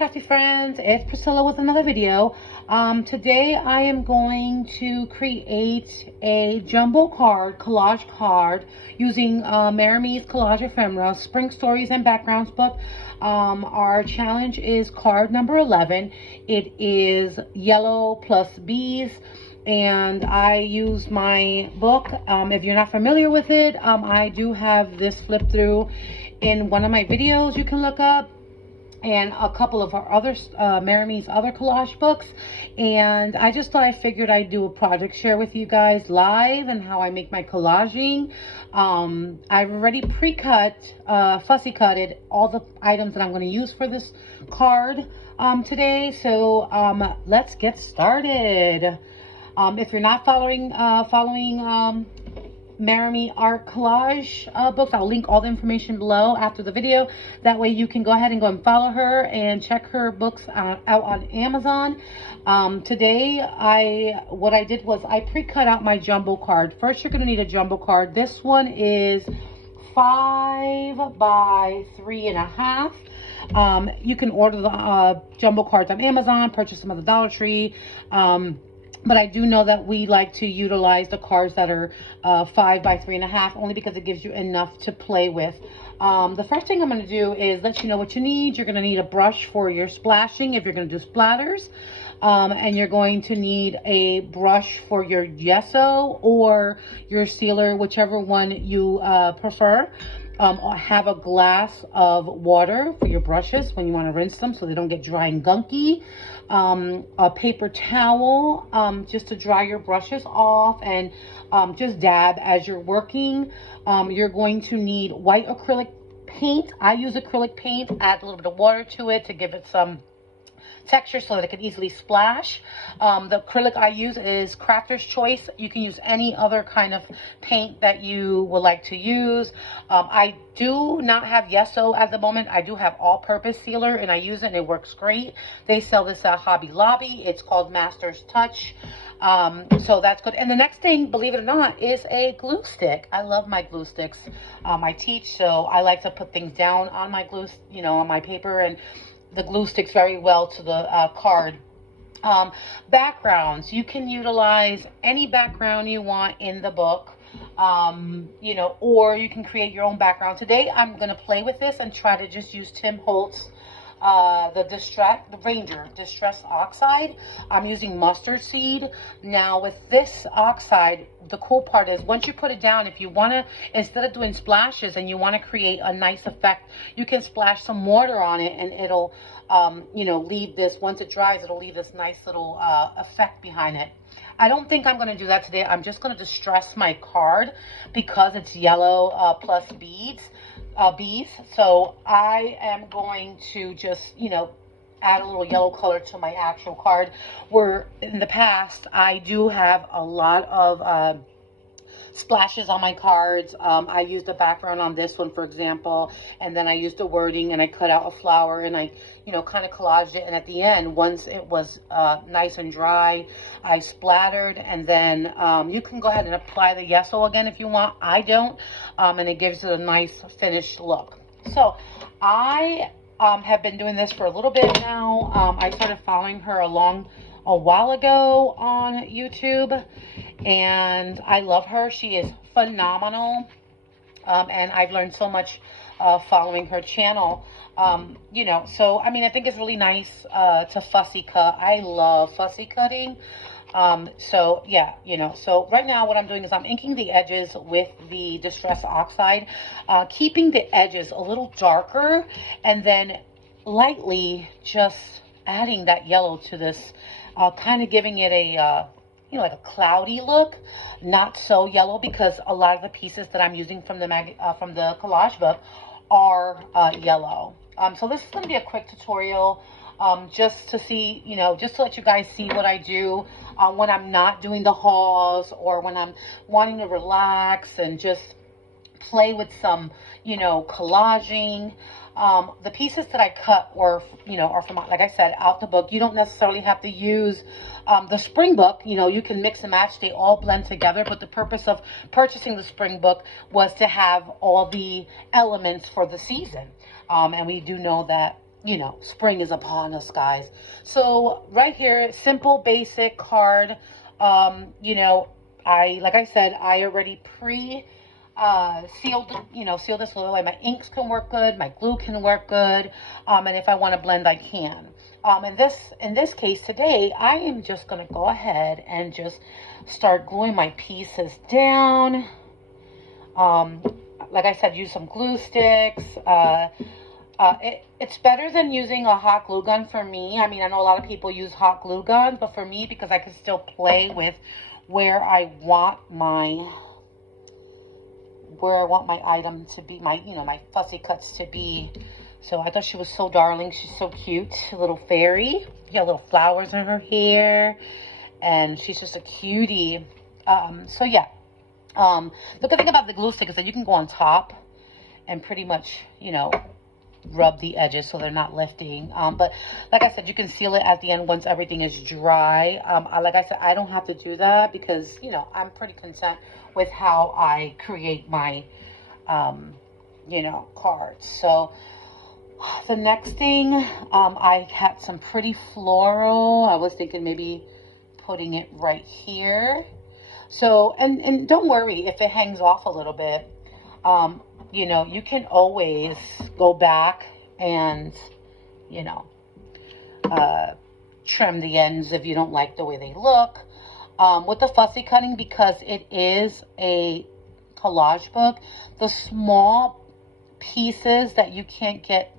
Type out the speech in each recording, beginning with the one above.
crafty friends, it's Priscilla with another video. Today I am going to create a jumbo card, collage card, using Marimie's Collage Ephemera, Spring Stories and Backgrounds book. Our challenge is card number 11. It is yellow plus bees, and I used my book. If you're not familiar with it, I do have this flip through in one of my videos you can look up, and a couple of our other Marimie's other collage books. And I just thought, I figured I'd do a project share with you guys live and how I make my collaging. I've already pre-cut, fussy cutted all the items that I'm going to use for this card today. So let's get started. If you're not following Marimie Art Collage books, I'll link all the information below after the video. That way you can go ahead and go and follow her and check her books out on Amazon. Today, what I did was I pre-cut out my jumbo card. First, you're going to need a jumbo card. This one is 5 by 3.5. You can order the jumbo cards on Amazon, purchase them at the Dollar Tree. But I do know that we like to utilize the cards that are 5 by 3.5, only because it gives you enough to play with. The first thing I'm going to do is let you know what you need. You're going to need a brush for your splashing if you're going to do splatters. And you're going to need a brush for your gesso or your sealer, whichever one you prefer. Have a glass of water for your brushes when you want to rinse them so they don't get dry and gunky. A paper towel just to dry your brushes off, and just dab as you're working. You're going to need white acrylic paint. I use acrylic paint, add a little bit of water to it to give it some texture so that it can easily splash. The acrylic I use is Crafter's Choice. You can use any other kind of paint that you would like to use. I do not have gesso at the moment. I do have all-purpose sealer, and I use it and it works great. They sell this at Hobby Lobby. It's called Master's Touch. So that's good. And the next thing, believe it or not, is a glue stick. I love my glue sticks. I teach, so I like to put things down on my glue, on my paper, and the glue sticks very well to the card. Backgrounds, you can utilize any background you want in the book, or you can create your own background. Today I'm going to play with this and try to just use Tim Holtz, the Ranger Distress Oxide. I'm using mustard seed. Now with this oxide, the cool part is once you put it down, if you want to, instead of doing splashes and you want to create a nice effect, you can splash some water on it, and it'll, leave this, once it dries, it'll leave this nice little effect behind it. I don't think I'm going to do that today. I'm just going to distress my card because it's yellow plus bees. So I am going to just, add a little yellow color to my actual card, where in the past I do have a lot of splashes on my cards. I used the background on this one, for example, and then I used the wording, and I cut out a flower, and I kind of collaged it, and at the end, once it was nice and dry, I splattered, and then you can go ahead and apply the gesso again if you want. I don't, and it gives it a nice finished look. So I have been doing this for a little bit now. I started following her a while ago on YouTube, and I love her. She is phenomenal, and I've learned so much following her channel. So I mean, I think it's really nice to fussy cut. I love fussy cutting. So yeah, so right now what I'm doing is I'm inking the edges with the Distress Oxide, keeping the edges a little darker, and then lightly just adding that yellow to this, kind of giving it a like a cloudy look, not so yellow, because a lot of the pieces that I'm using from the collage book are yellow. So this is going to be a quick tutorial, just to see, just to let you guys see what I do when I'm not doing the hauls, or when I'm wanting to relax and just play with some, collaging. The pieces that I cut are from, like I said, out the book. You don't necessarily have to use the spring book. You can mix and match. They all blend together. But the purpose of purchasing the spring book was to have all the elements for the season. And we do know that you know, spring is upon us, guys. So right here, simple, basic card. You know, like I said, I already sealed, you know, seal this little way. My inks can work good, my glue can work good, and if I want to blend, I can. In this case today, I am just gonna go ahead and just start gluing my pieces down. Like I said, use some glue sticks. It's better than using a hot glue gun for me. I mean, I know a lot of people use hot glue guns, but for me, because I can still play with where I want my item to be, my fussy cuts to be. So I thought she was so darling. She's so cute, a little fairy. She got little flowers in her hair, and she's just a cutie. So yeah. The good thing about the glue stick is that you can go on top and pretty much, you know, rub the edges so they're not lifting. But like I said, you can seal it at the end once everything is dry. Like I said, I don't have to do that because, you know, I'm pretty content with how I create my, you know, cards. So the next thing, I had some pretty floral. I was thinking maybe putting it right here. So, and don't worry if it hangs off a little bit. You know, you can always go back and, you know, trim the ends if you don't like the way they look. With the fussy cutting, because it is a collage book, the small pieces that you can't get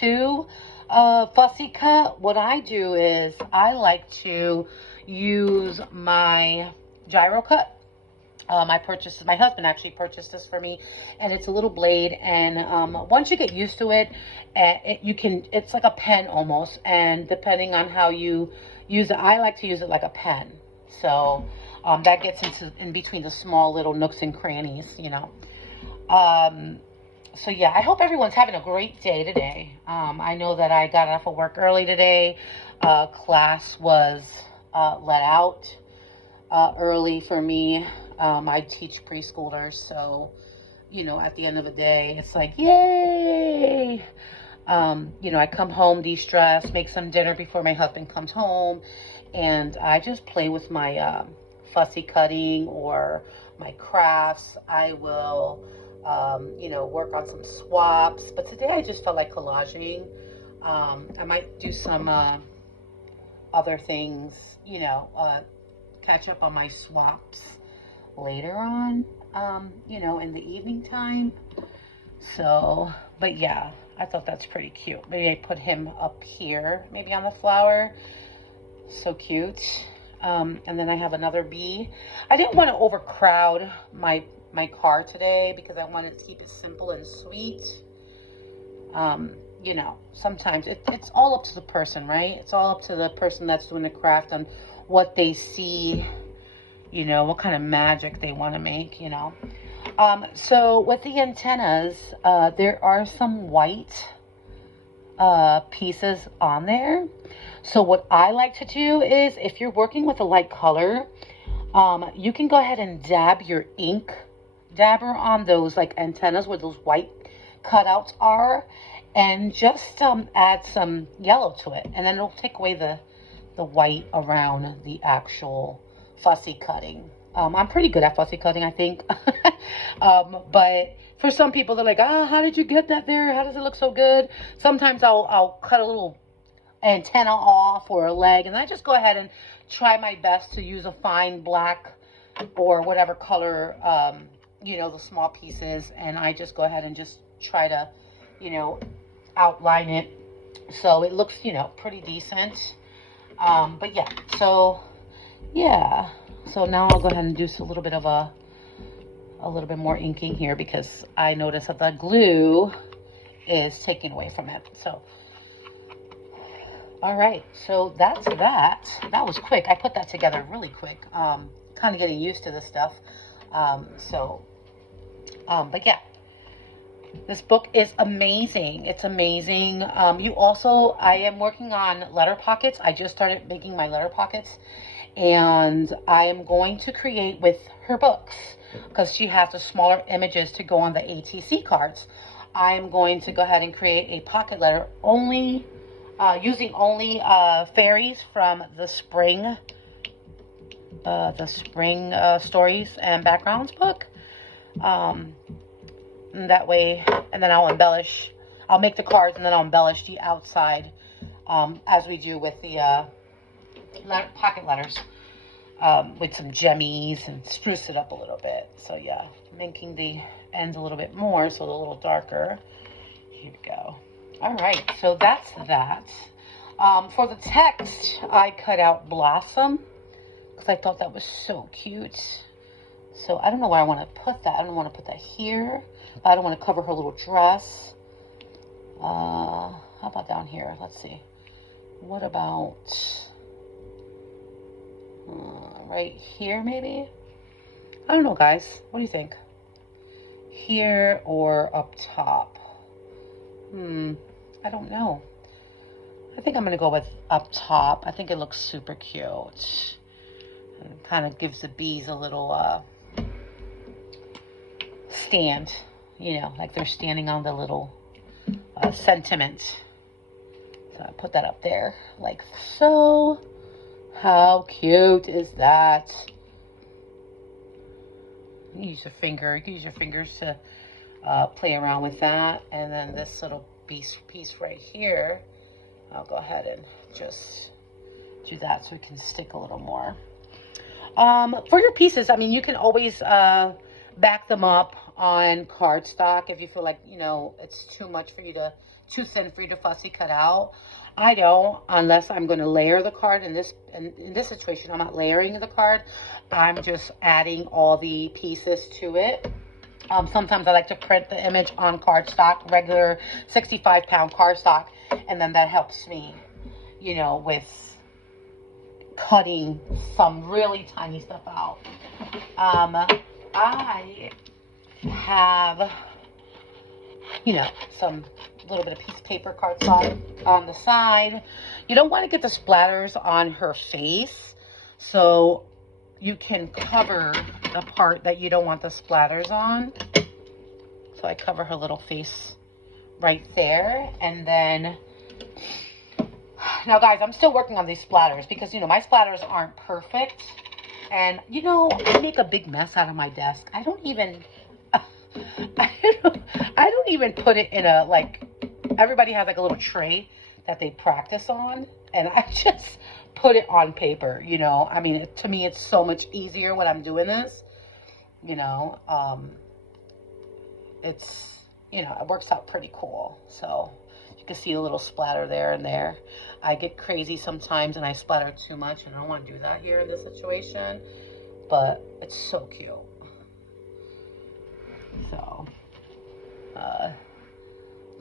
to fussy cut, what I do is I like to use my gyro cut. My husband actually purchased this for me, and it's a little blade, and once you get used to it, it's like a pen almost, and depending on how you use it, I like to use it like a pen. So that gets in between the small little nooks and crannies, you know. So yeah, I hope everyone's having a great day today. I know that I got off of work early today. Class was let out early for me. I teach preschoolers, so, you know, at the end of the day, it's like, yay! You know, I come home, de-stress, make some dinner before my husband comes home, and I just play with my fussy cutting or my crafts. I will, you know, work on some swaps, but today I just felt like collaging. I might do some other things, you know, catch up on my swaps later on, you know, in the evening time. So, but yeah, I thought that's pretty cute. Maybe I put him up here, maybe on the flower. So cute. And then I have another bee. I didn't want to overcrowd my card today because I wanted to keep it simple and sweet. You know, sometimes it's all up to the person, right? It's all up to the person that's doing the craft and what they see, you know, what kind of magic they want to make, you know. So with the antennas, there are some white pieces on there. So what I like to do is, if you're working with a light color, you can go ahead and dab your ink dabber on those like antennas where those white cutouts are, and just add some yellow to it, and then it'll take away the white around the actual fussy cutting. I'm pretty good at fussy cutting, I think. But for some people, they're like, how did you get that there? How does it look so good? Sometimes I'll cut a little antenna off or a leg, and I just go ahead and try my best to use a fine black or whatever color, you know, the small pieces, and I just go ahead and just try to, you know, outline it so it looks, you know, pretty decent. But yeah, so yeah, so now I'll go ahead and do a little bit of a little bit more inking here because I noticed that the glue is taken away from it. So all right, so that's that. That was quick. I put that together really quick. Kind of getting used to this stuff. But yeah, this book is amazing. It's amazing. I am working on letter pockets. I just started making my letter pockets, and I am going to create with her books because she has the smaller images to go on the ATC cards. I'm going to go ahead and create a pocket letter only, using only fairies from the spring stories and backgrounds book. And that way, and then I'll embellish. I'll make the cards and then I'll embellish the outside, as we do with the pocket letters, with some gemmies and spruce it up a little bit. So yeah, making the ends a little bit more, so they're a little darker. Here we go. All right, so that's that. For the text, I cut out Blossom because I thought that was so cute. So I don't know where I want to put that. I don't want to put that here. I don't want to cover her little dress. How about down here? Let's see. What about right here, maybe? I don't know, guys. What do you think? Here or up top? I don't know. I think I'm going to go with up top. I think it looks super cute. And it kind of gives the bees a little stand. You know, like they're standing on the little sentiment. So I put that up there like so. How cute is that? You can use your finger. You can use your fingers to play around with that. And then this little piece right here, I'll go ahead and just do that so it can stick a little more. For your pieces, I mean, you can always back them up on cardstock if you feel like, you know, it's too thin for you to fussy cut out. I don't, unless I'm going to layer the card. In this situation, I'm not layering the card. I'm just adding all the pieces to it. Sometimes I like to print the image on cardstock, regular 65-pound cardstock, and then that helps me, you know, with cutting some really tiny stuff out. I have, you know, some little bit of piece of paper cardstock on the side. You don't want to get the splatters on her face, so you can cover the part that you don't want the splatters on. So I cover her little face right there. And then, now guys, I'm still working on these splatters because, you know, my splatters aren't perfect. And, you know, I make a big mess out of my desk. I don't even put it in a, like, everybody has like a little tray that they practice on, and I just put it on paper, you know. I mean, to me, it's so much easier when I'm doing this, you know. It's, you know, it works out pretty cool. So you can see a little splatter there and there. I get crazy sometimes and I splatter too much, and I don't want to do that here in this situation, but it's so cute. So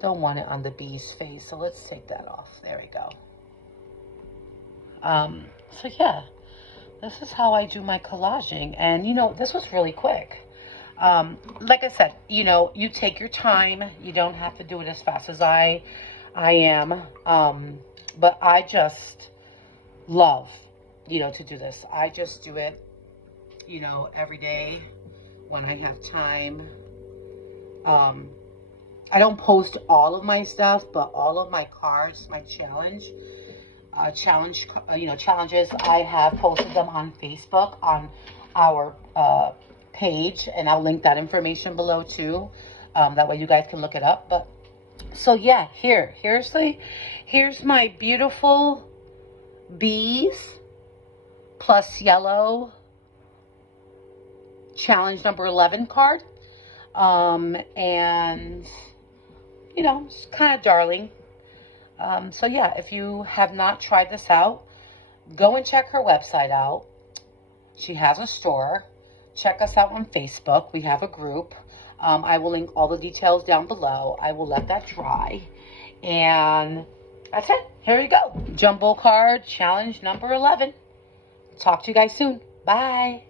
don't want it on the bee's face, so let's take that off. There we go. So yeah, this is how I do my collaging, and you know, this was really quick. Like I said, you know, you take your time. You don't have to do it as fast as I am, but I just love, you know, to do this. I just do it, you know, every day when I have time. I don't post all of my stuff, but all of my cards, my challenges, I have posted them on Facebook on our page, and I'll link that information below too. That way you guys can look it up. But so yeah, here's my beautiful bees plus yellow challenge number 11 card. And you know, it's kind of darling. So yeah, if you have not tried this out, go and check her website out. She has a store. Check us out on Facebook. We have a group. I will link all the details down below. I will let that dry. And that's it. Here you go. Jumbo card challenge number 11. Talk to you guys soon. Bye.